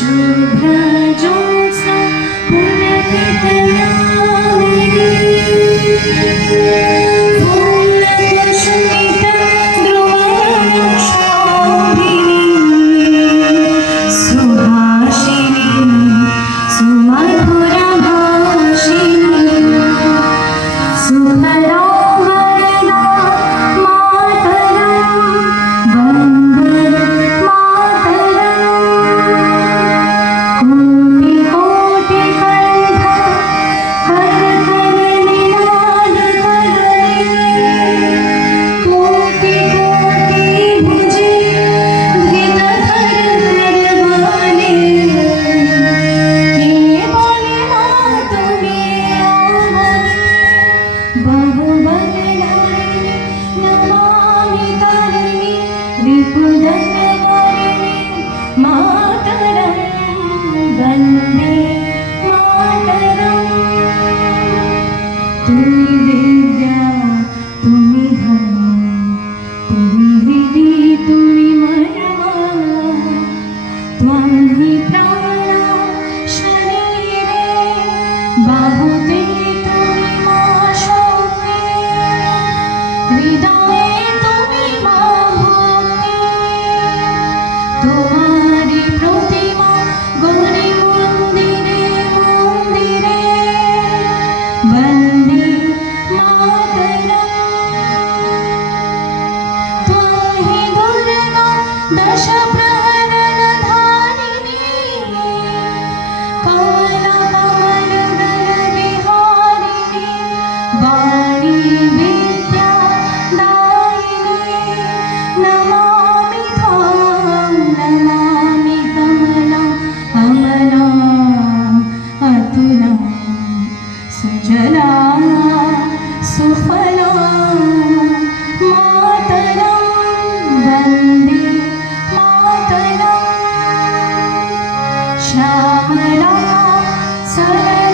शुभ्रज्योत्स्ना पुलकितयामिनी फूलकुसुमितद्रुमलक्षाभिनी सुहासिनी सुमधुरभाषिणी सुखदा वरदा मातरं वन्दे मातरम् कोटिकोटिकण्ठ करकरनिनादकदली कोटिकोटिभुजे धृतधरधरवाले के बोले माँ तुम्हें आवनी बहुबलधारिणी नमामि तारिणी रिपुदण्डकारिणी मातरं वन्दे मातरम् तुम्ही विद्या तुम्ही धर्म तुम्ही हृदि तुम्ही मर्म त्वं हि प्राणा शरीरे बाहुते तुम्ही मा शक्ति हृदये तुम्ही मा भक्ति तुम्हारी प्रतिमा गौरी मंदिरे मंदिरे वन्दे मातरम् त्वं हि दुर्गा दश प्रहरणधारिणी कमलकमलदलविहारिणी वाणी विद्यादायिनी नमामि त्वां नमामि कमलम् अमलाम् अतुलाम् सुजलाम् सुफलाम् मातरं वन्दे मातरम् श्यामलां सरलां